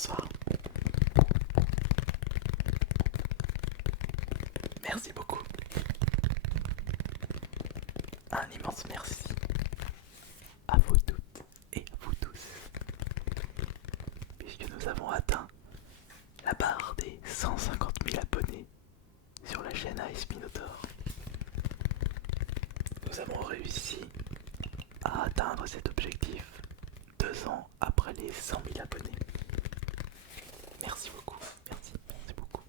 Bonsoir. Merci beaucoup. Un immense merci à vous toutes et à vous tous, puisque nous avons atteint la barre des 150 000 abonnés sur la chaîne AS Minotaur. Nous avons réussi à atteindre cet objectif 2 ans après les 100 000 abonnés. Merci beaucoup, merci beaucoup.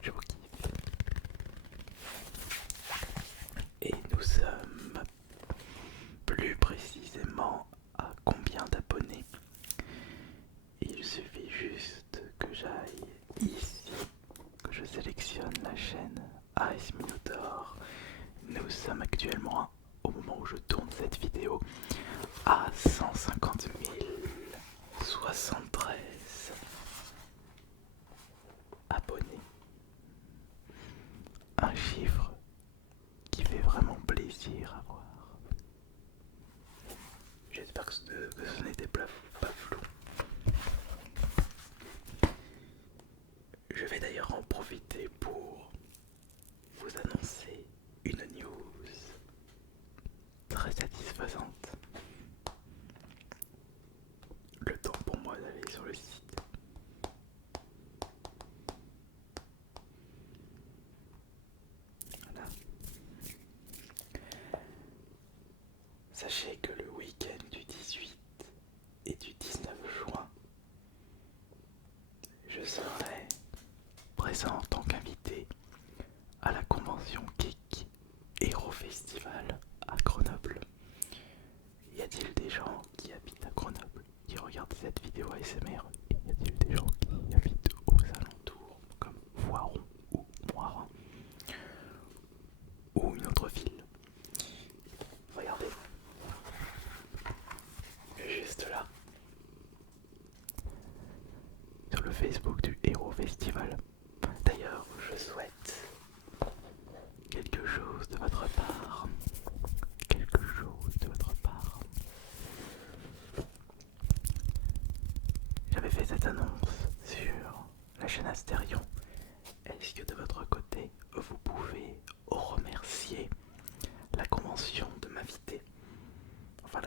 Je vous kiffe. Et nous sommes plus précisément à combien d'abonnés? Il suffit juste que j'aille ici, que je sélectionne la chaîne AS Minotaur. Nous sommes actuellement, au moment où je tourne cette vidéo, à 150 073 abonnés. Un chiffre qui fait vraiment plaisir à voir. J'espère que ce n'était pas flou. Je vais d'ailleurs en profiter pour vous annoncer une news très satisfaisante. Le temps pour moi d'aller sur le site. Voilà. Sachez que le week-end du 18 et du 19 juin, je serai présent en tant qu'invité à la convention Geek Hero Festival à Grenoble. Y a-t-il des gens qui habitent à Grenoble qui regardent cette vidéo ASMR? Et y a-t-il des gens qui habitent aux alentours comme Voiron ou Moirin ou une autre ville? Regardez, juste là, sur le Facebook du Hero Festival. D'ailleurs, je souhaite quelque chose de votre part. Quelque chose de votre part. J'avais fait cette annonce sur la chaîne Astérion. Est-ce que de votre côté, vous pouvez remercier la convention de m'inviter? Enfin,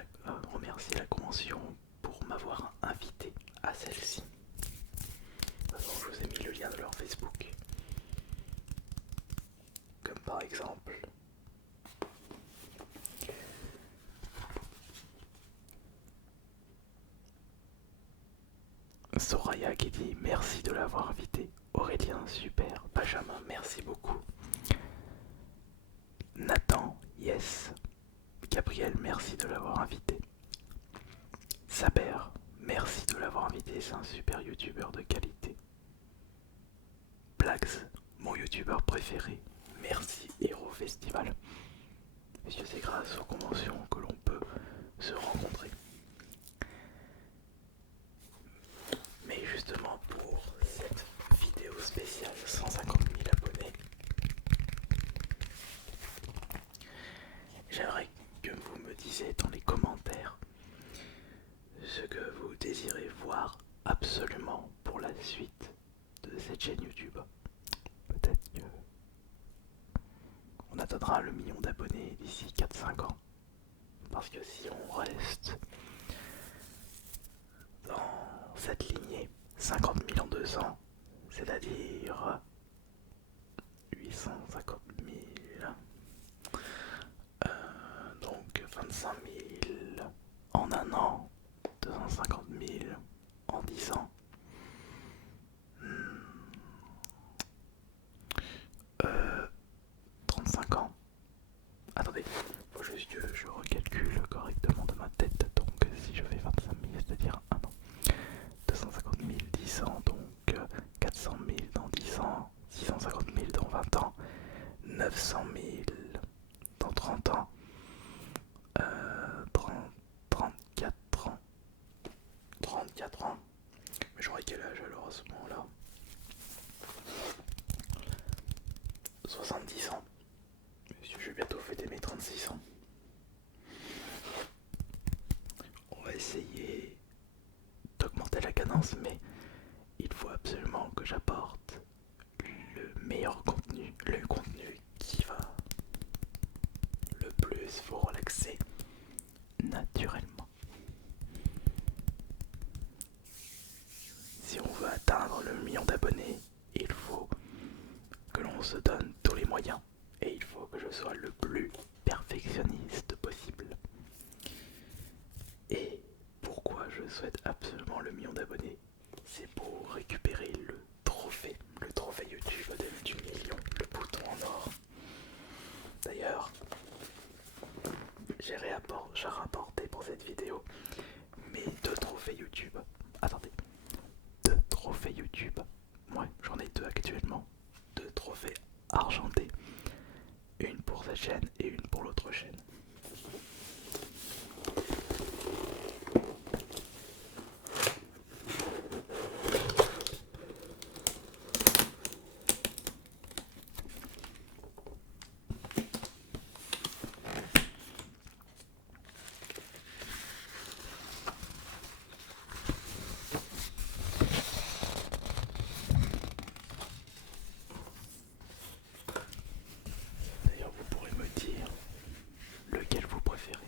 remercier la convention pour m'avoir invité à celle-ci. De toute façon, je vous ai mis le lien de leur Facebook. Comme par exemple Soraya qui dit merci de l'avoir invité. Aurélien, super. Benjamin, merci beaucoup. Nathan, yes. Gabriel, merci de l'avoir invité. Saber, merci de l'avoir invité, c'est un super youtubeur de qualité. Blags, mon youtubeur préféré, merci Hero Festival. Monsieur, c'est grâce aux conventions que l'on peut se rencontrer. Mais justement pour cette vidéo spéciale 150 000 abonnés, j'aimerais que vous me disiez dans les commentaires ce que vous désirez voir absolument pour la suite de cette chaîne YouTube. Peut-être que on atteindra le million d'abonnés d'ici 4-5 ans. Parce que si on reste dans cette lignée, 50 000 en 2 ans, c'est-à-dire 850 000, donc 25 000 en un an, 250 000 en 10 ans. 35 ans. Attendez, faut juste que je recalcule correctement de ma tête. Donc si je fais 25 000, c'est-à-dire 1 an. 250 000, 10 ans, donc 400 000 dans 10 ans, 650 000 dans 20 ans, 900 000 dans 30 ans, 34 ans. 34 ans. Mais j'aurai quel âge alors à ce moment-là? 70 ans. Je vais bientôt fêter mes 36 ans. On va essayer le million d'abonnés, il faut que l'on se donne tous les moyens et il faut que je sois le plus perfectionniste possible. Et pourquoi je souhaite absolument le million d'abonnés? C'est pour récupérer le trophée YouTube du million, le bouton en or. D'ailleurs, j'ai rapporté pour cette vidéo mes 2 trophées YouTube. Attendez, 2 trophées YouTube. Ouais, j'en ai 2 actuellement. 2 trophées argentés. Une pour cette chaîne et une pour l'autre chaîne. D'ailleurs, vous pourrez me dire lequel vous préférez.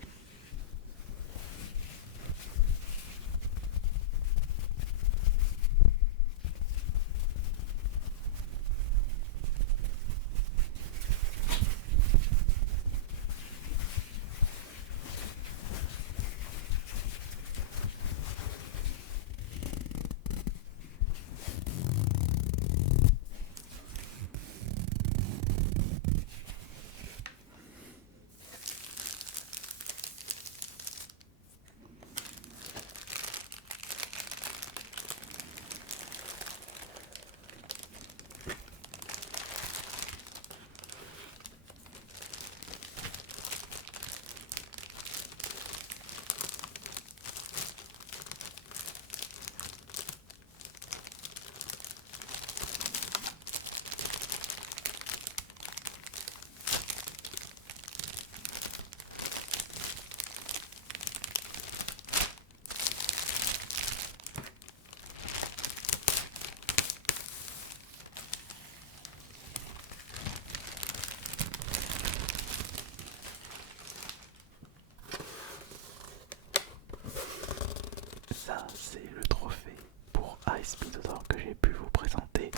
Ça, c'est le trophée pour Ice Dinosaur que j'ai pu vous présenter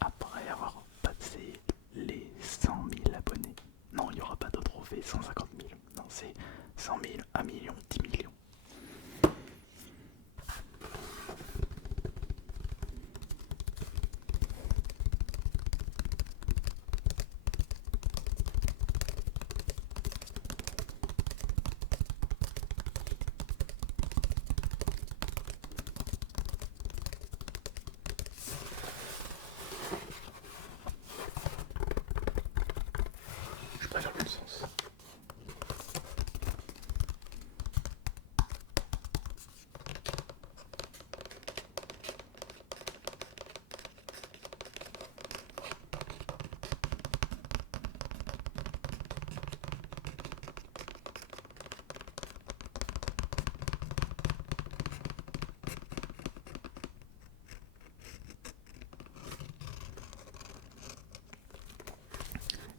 après avoir passé les 100 000 abonnés. Non, il n'y aura pas de trophée 150 000. Non, c'est 100 000, 1 million, 10 millions. Je préfère l'autre sens.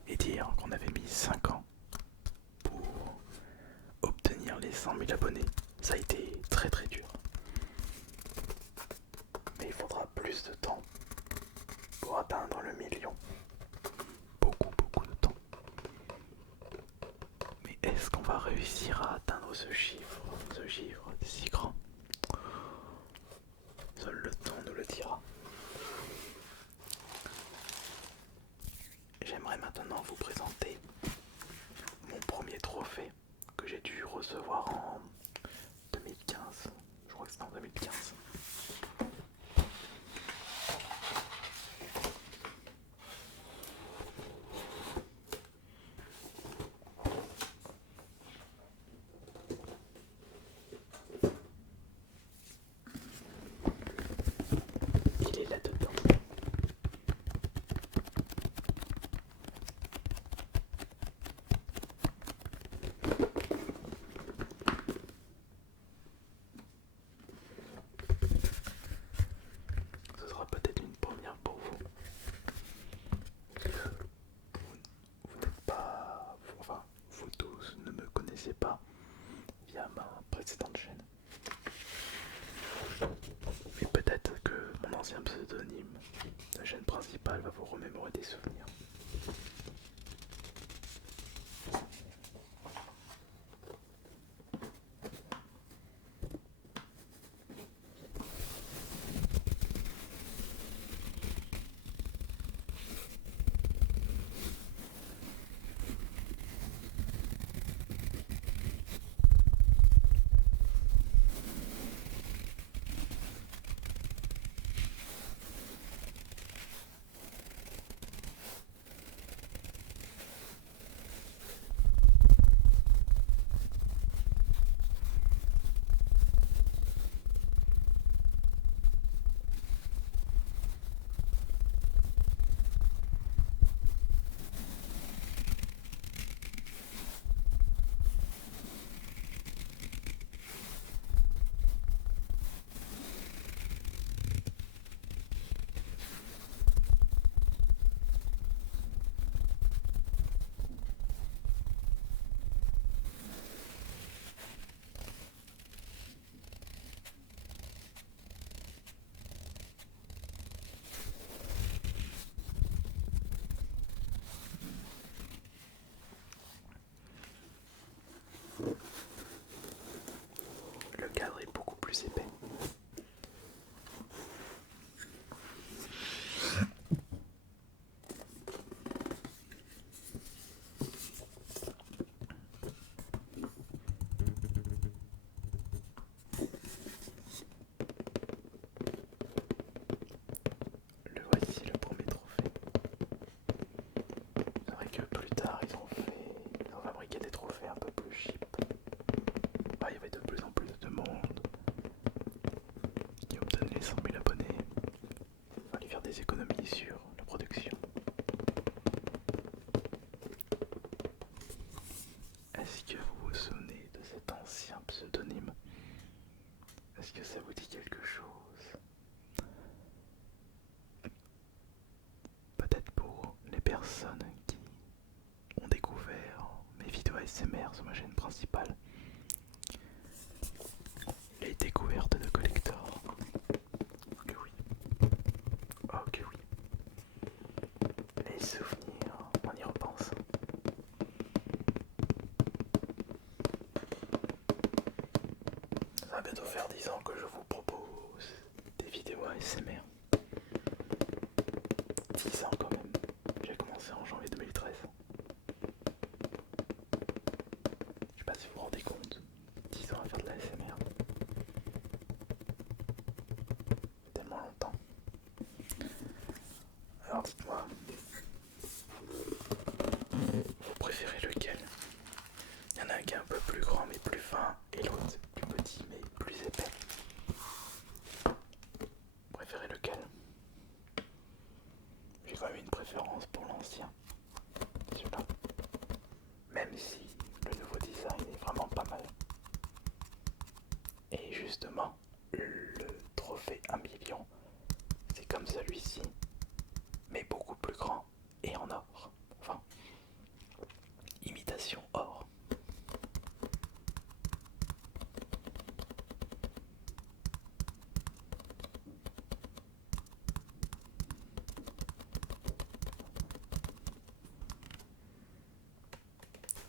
Et dire qu'on avait mis 5 ans pour obtenir les 100 000 abonnés, ça a été très très dur. Mais il faudra plus de temps pour atteindre le million. Beaucoup de temps. Mais est-ce qu'on va réussir à atteindre ce chiffre si grand? Seul le temps nous le dira. J'aimerais maintenant vous présenter mon premier trophée que j'ai dû recevoir en 2015. Je crois que c'était en 2015. Il est là-dedans. ancien pseudonyme. La chaîne principale va vous remémorer des souvenirs. Le cadre est beaucoup plus épais. Le voici, le premier trophée. C'est vrai que plus tard ils ont fabriqué des trophées un peu plus cheap. Bah, il y avait de plus en plus de monde qui obtenait 100 000 abonnés. Il fallait faire des économies sur la production. Est-ce que vous vous souvenez de cet ancien pseudonyme? Est-ce que ça vous dit quelque chose? Peut-être pour les personnes qui ont découvert mes vidéos ASMR sur ma chaîne principale, les découvertes de collector. Oh que oui. Oh que oui. Les souvenirs, on y repense. Ça va bientôt faire 10 ans que je vous propose des vidéos ASMR. 10 ans quand même. J'ai commencé en janvier 2013. Je sais pas si vous vous rendez compte. 10 ans à faire de la ASMR. Tellement longtemps. Alors dites-moi, vous préférez lequel? Il y en a un qui est un peu plus grand mais plus fin et l'autre plus petit mais plus épais. Vous préférez lequel? J'ai quand même une préférence pour l'ancien, celui-là. Même si le nouveau design est vraiment pas mal. Et justement, le trophée 1 million, c'est comme celui-ci, mais beaucoup plus grand et en or. Enfin, imitation or.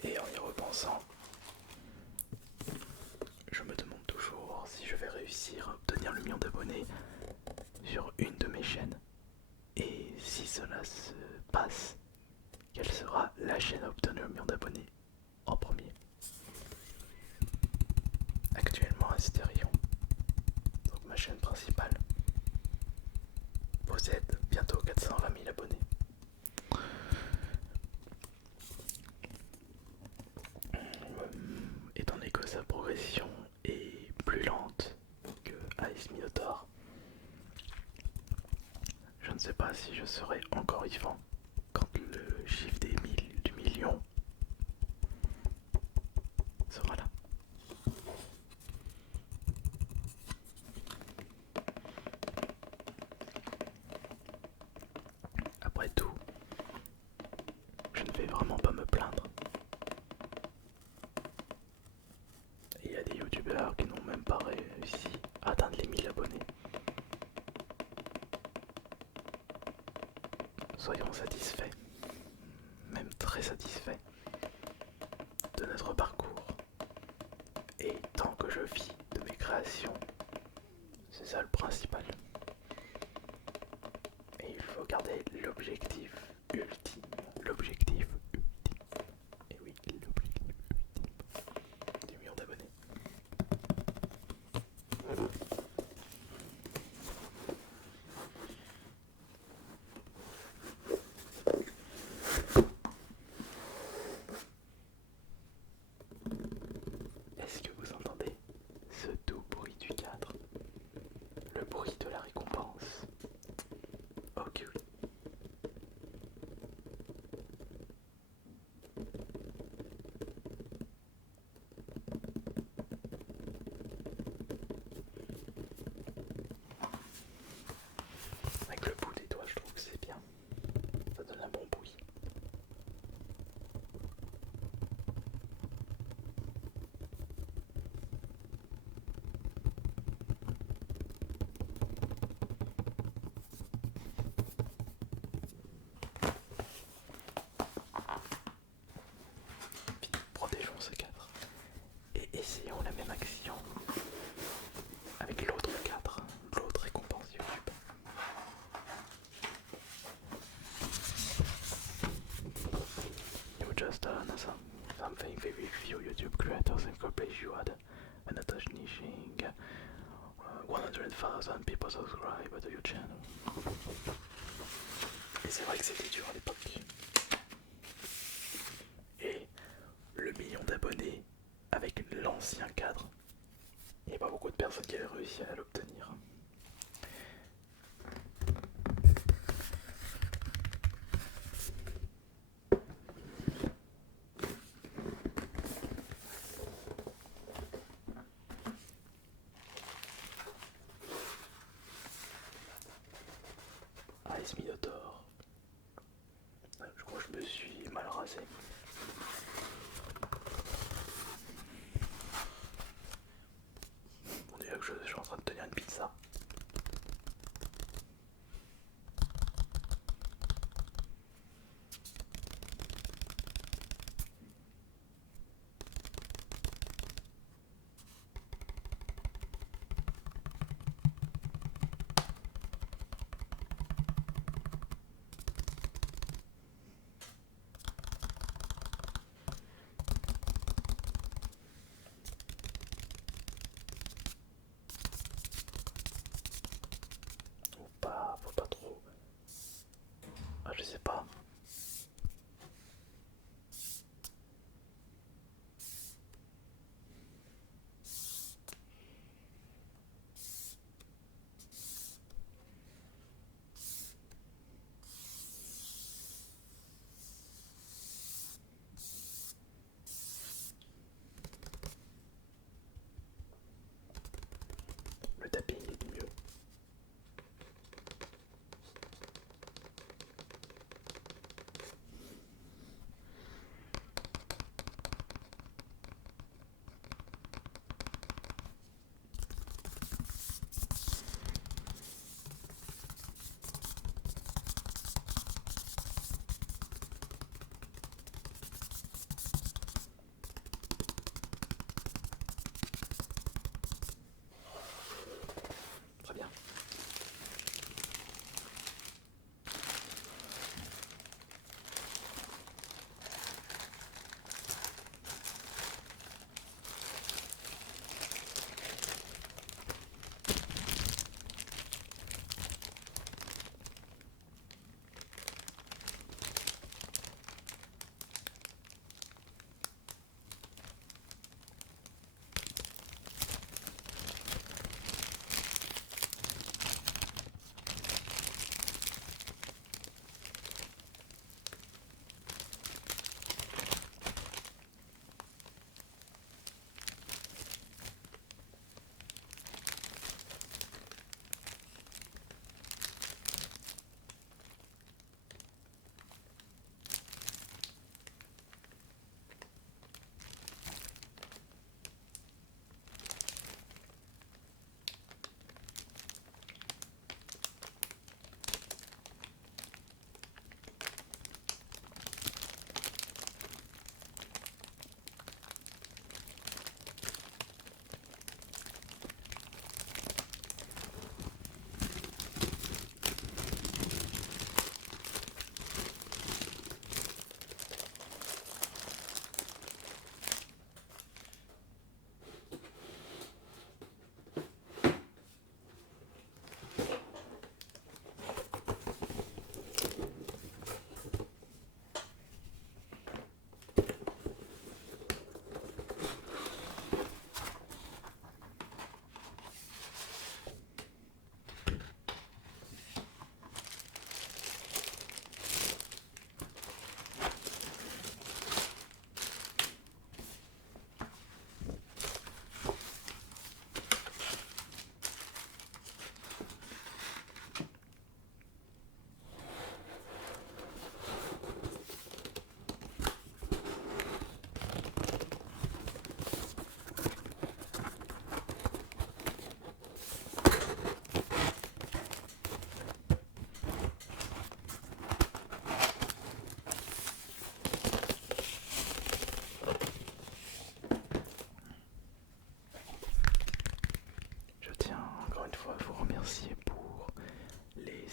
Et en y repensant, je me demande toujours si je vais réussir à obtenir le million d'abonnés sur une de mes chaînes. Et si cela se passe, quelle sera la chaîne à obtenir le million d'abonnés en premier? Actuellement Astérion, donc ma chaîne principale, possède bientôt 420 000 abonnés. Étant donné que sa progression est plus lente que Ice Minotaur, je ne sais pas si je serai encore vivant quand le chiffre du million sera là. Après tout, je ne vais vraiment pas me plaindre. Il y a des youtubeurs qui n'ont même pas réussi à atteindre les 1000 abonnés. soyons satisfaits, même très satisfaits, de notre parcours. Et tant que je vis de mes créations, c'est ça le principal. Et il faut garder l'objectif ultime. L'objectif ultime. Et oui, l'objectif ultime du million d'abonnés. Est-ce que vous entendez ce doux bruit du cadre? Le bruit de la récompense. Ok, oui. Avec le bout des doigts, je trouve que c'est bien. Ça donne un bon bruit. Puis, protégeons ce cadre. Et essayons la même action avec l'autre cadre, l'autre récompense YouTube. You just done something very few YouTube creators and corporations you had an astonishing 100,000 people subscribe to your channel. Et c'est vrai que c'était dur à l'époque. Et le million d'abonnés avec l'ancien cadre, il n'y a pas beaucoup de personnes qui avaient réussi à l'obtenir. Ice Minotaur. Je crois que je me suis mal rasé. On dirait que je suis en train de tenir une pizza.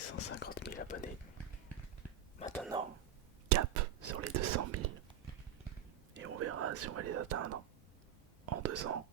150 000 abonnés. Maintenant, cap sur les 200 000. Et on verra si on va les atteindre en 2 ans